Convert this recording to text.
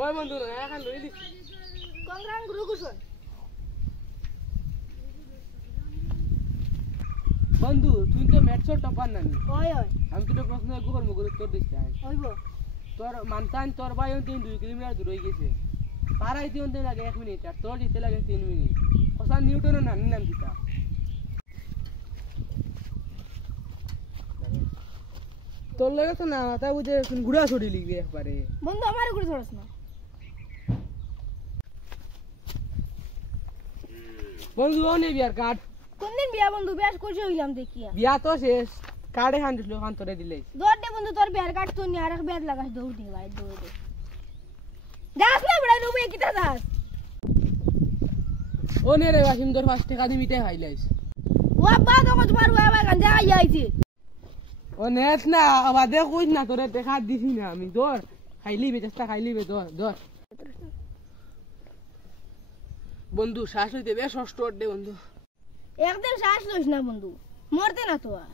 ওই বন্ধু এখন লই দিছি কংগ্রাম গুরু কুশল বন্ধু তুই তো ম্যাথসর টপার নানি ওই ওই আমি তো প্রশ্ন গুগল মুগল উত্তর দিছি হইব তোর মানতান তোর ভাই অন্তিম 2 কিলোমিটার দূর হয়ে গেছে পারাই তুই অন্তিম লাগে 1 মিনিট আর তোর দিতে লাগে 3 মিনিট ওসা নিউটনের নানি নাম কিটা তোর লাগে তো না তা বুঝে গুড়া ছড়ি লিখবি একবারে বন্ধু আমার গুরু ছড়াস না বন্ধু ও নেবি আর কাট কোনদিন বিয়া বন্ধু বিয়া করছি হইলাম দেখিয়া বিয়া তো শেষ কার্ডে হান দিল হান তোরে দিলে দৌড় দে বন্ধু তোর বিয়ার কাট তো নি আর এক বিয়ার লাগাস দৌড় দে ভাই দৌড় দে যাস না বড় রুবে কিটা যাস ও নে রে বাসিম তোর 5 টাকা দি মিটে খাইলাইস ও আব্বা তো কত বার ওয়া বা গঞ্জা আইছি ও নেস না আবাদে কইস না তোরে দেখা দিছি না আমি তোর খাইলি বেচস্তা খাইলি বে তোর ধর বন্ধু শ্বাস লইতে বেশ কষ্ট দে বন্ধু একদিন শ্বাস লইস না বন্ধু মরতে না তো আর